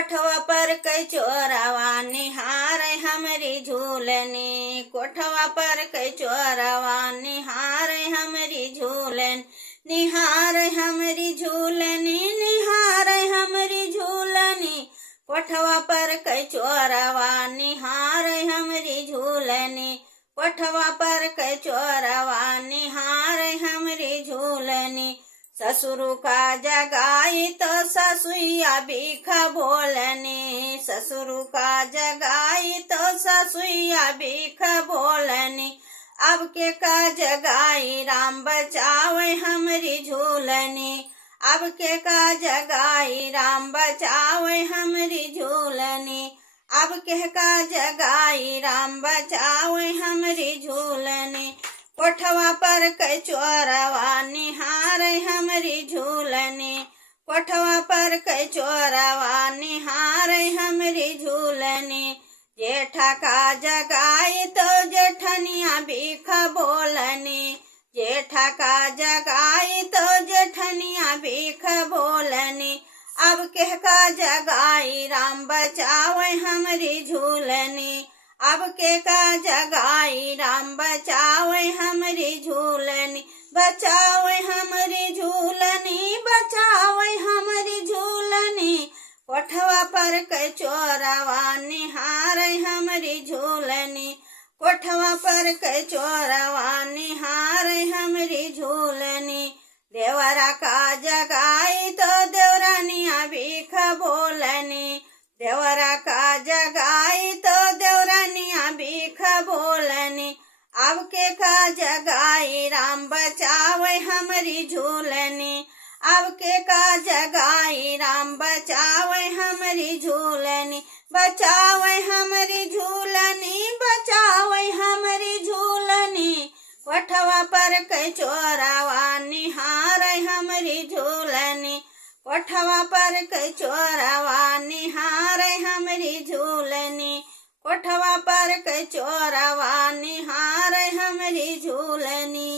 कोठवा पर कई चोरवा निहार हमरी झूलनी, कोठवा पर कई चोरवा निहार हमरी झूलन, निहार हमरी झूलनी, निहार हमरी झूलनी। कोठवा पर कई चोरवा निहार हमरी झूलनी, कोठवा पर कई चोरवा निहार हमरी झूलनी। ससुर का जगाई तो ससुइया भीख बोलनी, ससुर का जगाई तो ससुइया भीख बोलनी। अब के का जगाई राम बचावे हमरी झूलनी, अब के का जगाई राम बचावे हमरी झूलनी, अब के का जगाई राम बचावे हमरी झूलनी। कोठवा पर कई चोरवा निहार हमरी झूलनी, कोठवा पर कई चोरवा निहार हमरी झूलनी। जेठा का जगाई तो जेठनिया भीख बोलनी, जेठा का जगाई तो जेठनिया भीख बोलनी। अब के का जगाई राम बचावे हमरी झूलनी, अब के का जगाई राम बचावे हमरी झूलनी, बचावे हमरी झूलनी, बचावे हमरी झूलनी। कोठवा पर कई चोरवा निहार हमरी झूलनी, कोठवा पर कई चोरवा निहार हमरी झूलनी। देवरा का जगाई तो देवरानिया भीख बोलनी, देवरा का जगाई तो देवरानिया भीख बोलनी। अब के का जगाई राम बचावे हमरी झूलनी, अब के का जगाई राम बचावे हमरी झूलनी, बचावे हमरी झूलनी, बचावे हमरी झूलनी। कोठवा पर कई चोरवा निहार हमरी झूलनी, कोठवा पर कई चोरवा निहार हमरी झूलनी, कोठवा पर कई चोरवा निहार हमरी झूलनी।